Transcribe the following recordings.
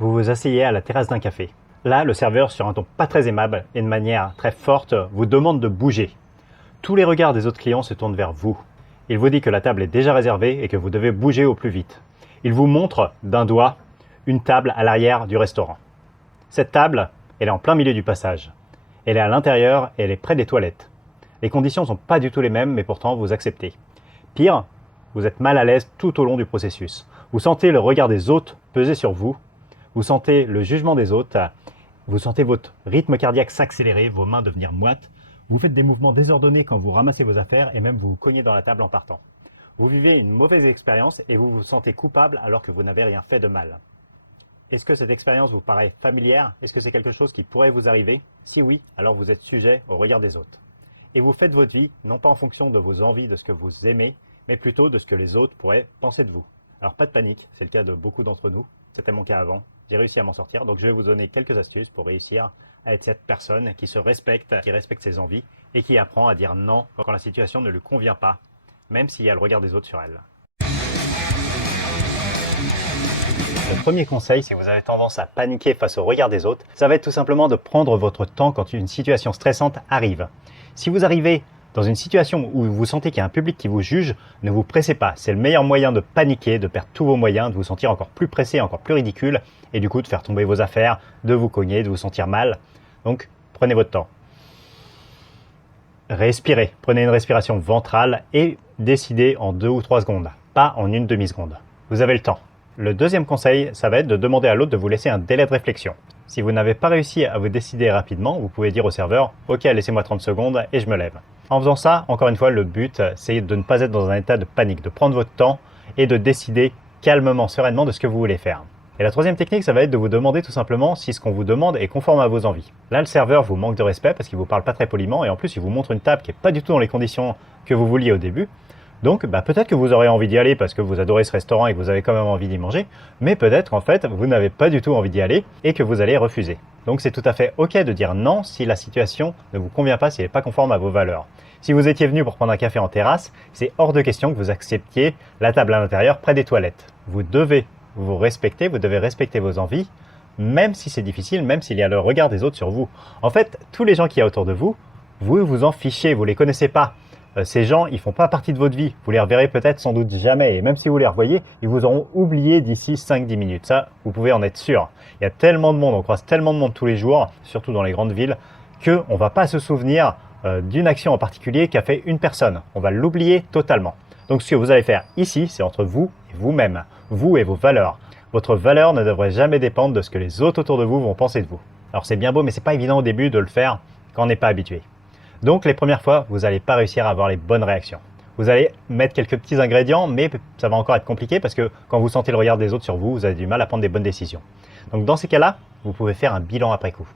Vous vous asseyez à la terrasse d'un café. Là, le serveur, sur un ton pas très aimable et de manière très forte, vous demande de bouger. Tous les regards des autres clients se tournent vers vous. Il vous dit que la table est déjà réservée et que vous devez bouger au plus vite. Il vous montre d'un doigt une table à l'arrière du restaurant. Cette table, elle est en plein milieu du passage. Elle est à l'intérieur et elle est près des toilettes. Les conditions ne sont pas du tout les mêmes, mais pourtant vous acceptez. Pire, vous êtes mal à l'aise tout au long du processus. Vous sentez le regard des autres peser sur vous. Vous sentez le jugement des autres. Vous sentez votre rythme cardiaque s'accélérer, vos mains devenir moites. Vous faites des mouvements désordonnés quand vous ramassez vos affaires et même vous vous cognez dans la table en partant. Vous vivez une mauvaise expérience et vous vous sentez coupable alors que vous n'avez rien fait de mal. Est-ce que cette expérience vous paraît familière? Est-ce que c'est quelque chose qui pourrait vous arriver? Si oui, alors vous êtes sujet au regard des autres. Et vous faites votre vie, non pas en fonction de vos envies, de ce que vous aimez, mais plutôt de ce que les autres pourraient penser de vous. Alors pas de panique, c'est le cas de beaucoup d'entre nous. C'était mon cas avant. J'ai réussi à m'en sortir, donc je vais vous donner quelques astuces pour réussir à être cette personne qui se respecte, qui respecte ses envies et qui apprend à dire non quand la situation ne lui convient pas, même s'il y a le regard des autres sur elle. Le premier conseil, si vous avez tendance à paniquer face au regard des autres, ça va être tout simplement de prendre votre temps quand une situation stressante arrive. Si vous arrivez dans une situation où vous sentez qu'il y a un public qui vous juge, ne vous pressez pas. C'est le meilleur moyen de paniquer, de perdre tous vos moyens, de vous sentir encore plus pressé, encore plus ridicule, et du coup de faire tomber vos affaires, de vous cogner, de vous sentir mal. Donc, prenez votre temps. Respirez. Prenez une respiration ventrale et décidez en 2 ou 3 secondes, pas en une demi-seconde. Vous avez le temps. Le deuxième conseil, ça va être de demander à l'autre de vous laisser un délai de réflexion. Si vous n'avez pas réussi à vous décider rapidement, vous pouvez dire au serveur « Ok, laissez-moi 30 secondes et je me lève ». En faisant ça, encore une fois, le but, c'est de ne pas être dans un état de panique, de prendre votre temps et de décider calmement, sereinement de ce que vous voulez faire. Et la troisième technique, ça va être de vous demander tout simplement si ce qu'on vous demande est conforme à vos envies. Là, le serveur vous manque de respect parce qu'il ne vous parle pas très poliment et en plus, il vous montre une table qui n'est pas du tout dans les conditions que vous vouliez au début. Donc, peut-être que vous aurez envie d'y aller parce que vous adorez ce restaurant et que vous avez quand même envie d'y manger, mais peut-être qu'en fait, vous n'avez pas du tout envie d'y aller et que vous allez refuser. Donc, c'est tout à fait OK de dire non si la situation ne vous convient pas, si elle n'est pas conforme à vos valeurs. Si vous étiez venu pour prendre un café en terrasse, c'est hors de question que vous acceptiez la table à l'intérieur près des toilettes. Vous devez vous respecter, vous devez respecter vos envies, même si c'est difficile, même s'il y a le regard des autres sur vous. En fait, tous les gens qu'il y a autour de vous, vous vous en fichez, vous ne les connaissez pas. Ces gens, ils ne font pas partie de votre vie. Vous les reverrez peut-être sans doute jamais. Et même si vous les revoyez, ils vous auront oublié d'ici 5-10 minutes. Ça, vous pouvez en être sûr. Il y a tellement de monde, on croise tellement de monde tous les jours, surtout dans les grandes villes, qu'on ne va pas se souvenir d'une action en particulier qu'a fait une personne. On va l'oublier totalement. Donc ce que vous allez faire ici, c'est entre vous et vous-même, vous et vos valeurs. Votre valeur ne devrait jamais dépendre de ce que les autres autour de vous vont penser de vous. Alors c'est bien beau, mais c'est pas évident au début de le faire quand on n'est pas habitué. Donc les premières fois, vous n'allez pas réussir à avoir les bonnes réactions. Vous allez mettre quelques petits ingrédients, mais ça va encore être compliqué parce que quand vous sentez le regard des autres sur vous, vous avez du mal à prendre des bonnes décisions. Donc dans ces cas-là, vous pouvez faire un bilan après coup.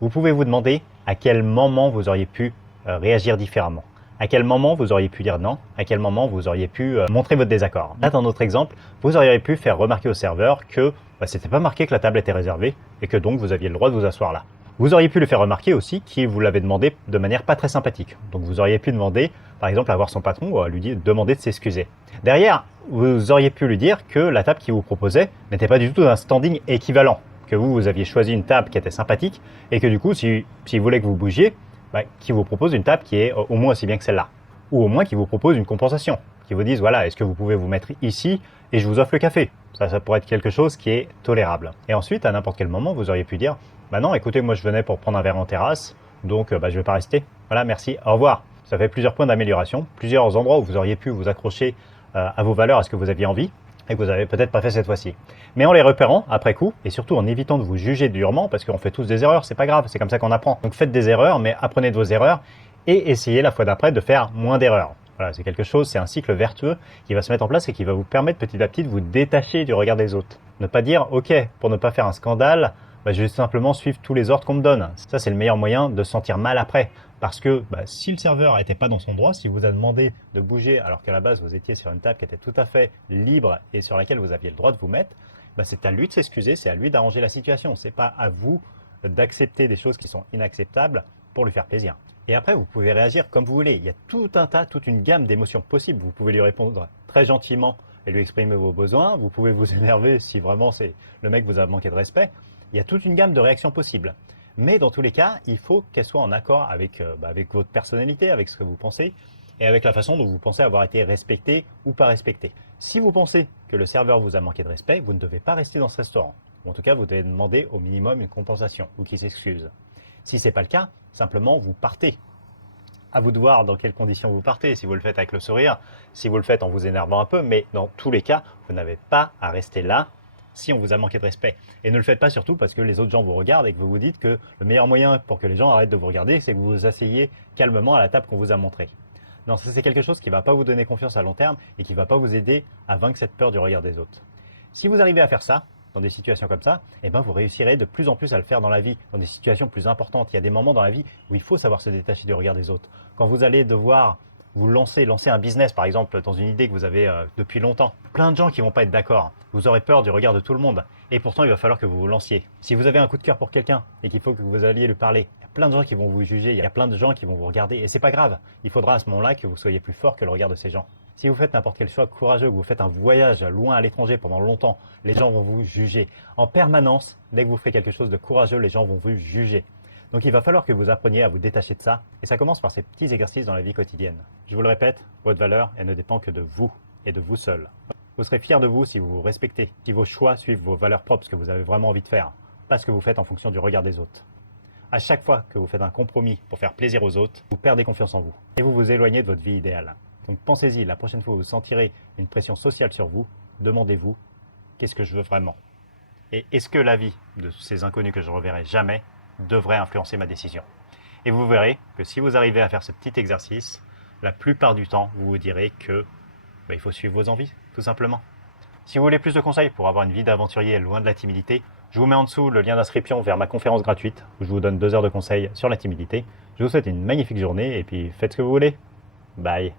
Vous pouvez vous demander à quel moment vous auriez pu réagir différemment. À quel moment vous auriez pu dire non, à quel moment vous auriez pu montrer votre désaccord. Là, dans notre exemple, vous auriez pu faire remarquer au serveur que c'était pas marqué que la table était réservée et que donc vous aviez le droit de vous asseoir là. Vous auriez pu lui faire remarquer aussi qu'il vous l'avait demandé de manière pas très sympathique. Donc vous auriez pu demander, par exemple, à voir son patron ou à lui demander de s'excuser. Derrière, vous auriez pu lui dire que la table qu'il vous proposait n'était pas du tout d'un standing équivalent. Que vous aviez choisi une table qui était sympathique et que du coup, s'il voulait que vous bougiez, qu'il vous propose une table qui est au moins aussi bien que celle-là. Ou au moins qu'il vous propose une compensation. Qu'il vous dise, voilà, est-ce que vous pouvez vous mettre ici et je vous offre le café. Ça pourrait être quelque chose qui est tolérable. Et ensuite, à n'importe quel moment, vous auriez pu dire, non, écoutez, moi je venais pour prendre un verre en terrasse, donc je ne vais pas rester. Voilà, merci, au revoir. Ça fait plusieurs points d'amélioration, plusieurs endroits où vous auriez pu vous accrocher à vos valeurs, à ce que vous aviez envie, et que vous n'avez peut-être pas fait cette fois-ci. Mais en les repérant après coup, et surtout en évitant de vous juger durement, parce qu'on fait tous des erreurs, c'est pas grave, c'est comme ça qu'on apprend. Donc faites des erreurs, mais apprenez de vos erreurs, et essayez la fois d'après de faire moins d'erreurs. Voilà, c'est quelque chose, c'est un cycle vertueux qui va se mettre en place et qui va vous permettre petit à petit de vous détacher du regard des autres. Ne pas dire, ok, pour ne pas faire un scandale, je vais simplement suivre tous les ordres qu'on me donne. Ça, c'est le meilleur moyen de se sentir mal après. Parce que si le serveur n'était pas dans son droit, s'il vous a demandé de bouger alors qu'à la base vous étiez sur une table qui était tout à fait libre et sur laquelle vous aviez le droit de vous mettre, c'est à lui de s'excuser, c'est à lui d'arranger la situation. Ce n'est pas à vous d'accepter des choses qui sont inacceptables pour lui faire plaisir. Et après, vous pouvez réagir comme vous voulez. Il y a tout un tas, toute une gamme d'émotions possibles. Vous pouvez lui répondre très gentiment et lui exprimer vos besoins. Vous pouvez vous énerver si vraiment c'est le mec vous a manqué de respect. Il y a toute une gamme de réactions possibles. Mais dans tous les cas, il faut qu'elle soit en accord avec, avec votre personnalité, avec ce que vous pensez et avec la façon dont vous pensez avoir été respecté ou pas respecté. Si vous pensez que le serveur vous a manqué de respect, vous ne devez pas rester dans ce restaurant. Ou en tout cas, vous devez demander au minimum une compensation ou qu'il s'excuse. Si ce n'est pas le cas, simplement vous partez. À vous de voir dans quelles conditions vous partez, si vous le faites avec le sourire, si vous le faites en vous énervant un peu, mais dans tous les cas, vous n'avez pas à rester là si on vous a manqué de respect. Et ne le faites pas surtout parce que les autres gens vous regardent et que vous vous dites que le meilleur moyen pour que les gens arrêtent de vous regarder, c'est que vous vous asseyez calmement à la table qu'on vous a montrée. Non, ça c'est quelque chose qui ne va pas vous donner confiance à long terme et qui ne va pas vous aider à vaincre cette peur du regard des autres. Si vous arrivez à faire ça, dans des situations comme ça, eh ben vous réussirez de plus en plus à le faire dans la vie, dans des situations plus importantes. Il y a des moments dans la vie où il faut savoir se détacher du regard des autres. Quand vous allez devoir vous lancer un business par exemple dans une idée que vous avez depuis longtemps, plein de gens qui vont pas être d'accord. Vous aurez peur du regard de tout le monde et pourtant il va falloir que vous vous lanciez. Si vous avez un coup de cœur pour quelqu'un et qu'il faut que vous alliez lui parler, il y a plein de gens qui vont vous juger, il y a plein de gens qui vont vous regarder et c'est pas grave. Il faudra à ce moment-là que vous soyez plus fort que le regard de ces gens. Si vous faites n'importe quel choix courageux, que vous faites un voyage loin à l'étranger pendant longtemps, les gens vont vous juger. En permanence, dès que vous faites quelque chose de courageux, les gens vont vous juger. Donc il va falloir que vous appreniez à vous détacher de ça. Et ça commence par ces petits exercices dans la vie quotidienne. Je vous le répète, votre valeur, elle ne dépend que de vous et de vous seul. Vous serez fier de vous si vous vous respectez, si vos choix suivent vos valeurs propres, ce que vous avez vraiment envie de faire, pas ce que vous faites en fonction du regard des autres. À chaque fois que vous faites un compromis pour faire plaisir aux autres, vous perdez confiance en vous et vous vous éloignez de votre vie idéale. Donc pensez-y, la prochaine fois où vous sentirez une pression sociale sur vous, demandez-vous qu'est-ce que je veux vraiment? Et est-ce que la vie de ces inconnus que je ne reverrai jamais devrait influencer ma décision? Et vous verrez que si vous arrivez à faire ce petit exercice, la plupart du temps, vous vous direz que il faut suivre vos envies, tout simplement. Si vous voulez plus de conseils pour avoir une vie d'aventurier loin de la timidité, je vous mets en dessous le lien d'inscription vers ma conférence gratuite où je vous donne 2 heures de conseils sur la timidité. Je vous souhaite une magnifique journée et puis faites ce que vous voulez. Bye.